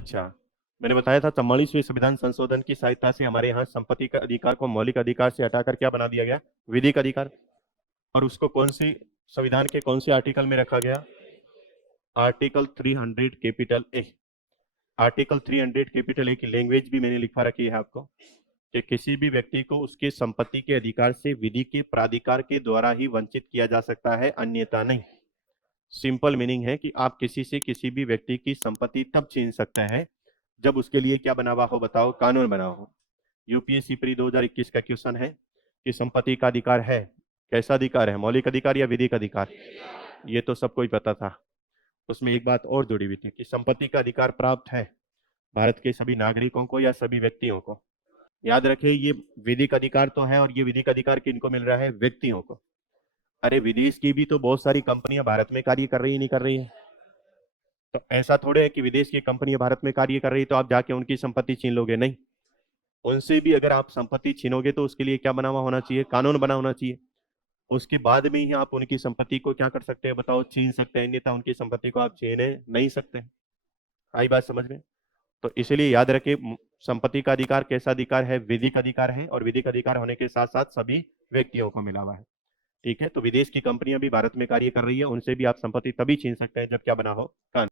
अच्छा, मैंने बताया था 44वें संविधान संशोधन की सहायता से हमारे यहाँ संपत्ति का अधिकार को मौलिक अधिकार से हटाकर क्या बना दिया गया, विधिक अधिकार। और उसको कौन सी संविधान के कौन से आर्टिकल में रखा गया, article 300 capital A. Article 300 capital A की लैंग्वेज भी मैंने लिखवा रखी है आपको, कि किसी भी व्यक्ति को उसके संपत्ति के अधिकार से विधि के प्राधिकार के द्वारा ही वंचित किया जा सकता है, अन्यथा नहीं। सिंपल मीनिंग है कि आप किसी से किसी भी व्यक्ति की संपत्ति तब छीन सकते हैं जब उसके लिए क्या बना हुआ हो, बताओ, कानून बना हो। यूपीएससी प्री 2021 का क्वेश्चन है कि संपत्ति का अधिकार है, कैसा अधिकार है, मौलिक अधिकार या विधिक अधिकार। ये तो सबको ही पता था। उसमें एक बात और जुड़ी हुई थी कि संपत्ति का अधिकार प्राप्त है भारत के सभी नागरिकों को या सभी व्यक्तियों को। याद रखें, ये विधिक अधिकार तो है, और ये विधिक अधिकार किनको मिल रहा है, व्यक्तियों को। अरे विदेश की भी तो बहुत सारी कंपनियां भारत में कार्य कर रही, नहीं कर रही है? तो ऐसा थोड़े है कि विदेश की कंपनियां भारत में कार्य कर रही तो आप जाके उनकी संपत्ति छीन लोगे, नहीं। उनसे भी अगर आप संपत्ति छीनोगे तो उसके लिए क्या बना हुआ होना चाहिए, कानून बना होना चाहिए। उसके बाद में ही आप उनकी संपत्ति को क्या कर सकते हैं, बताओ, छीन सकते हैं, अन्यथा उनकी संपत्ति को आप छीने नहीं सकते। आई बात समझ में? तो इसलिए याद रखें, संपत्ति का अधिकार कैसा अधिकार है, विधिक अधिकार है, और विधिक अधिकार होने के साथ साथ सभी व्यक्तियों को मिला हुआ है। ठीक है, तो विदेश की कंपनियां भी भारत में कार्य कर रही है, उनसे भी आप संपत्ति तभी छीन सकते हैं जब क्या बना हो, कानून।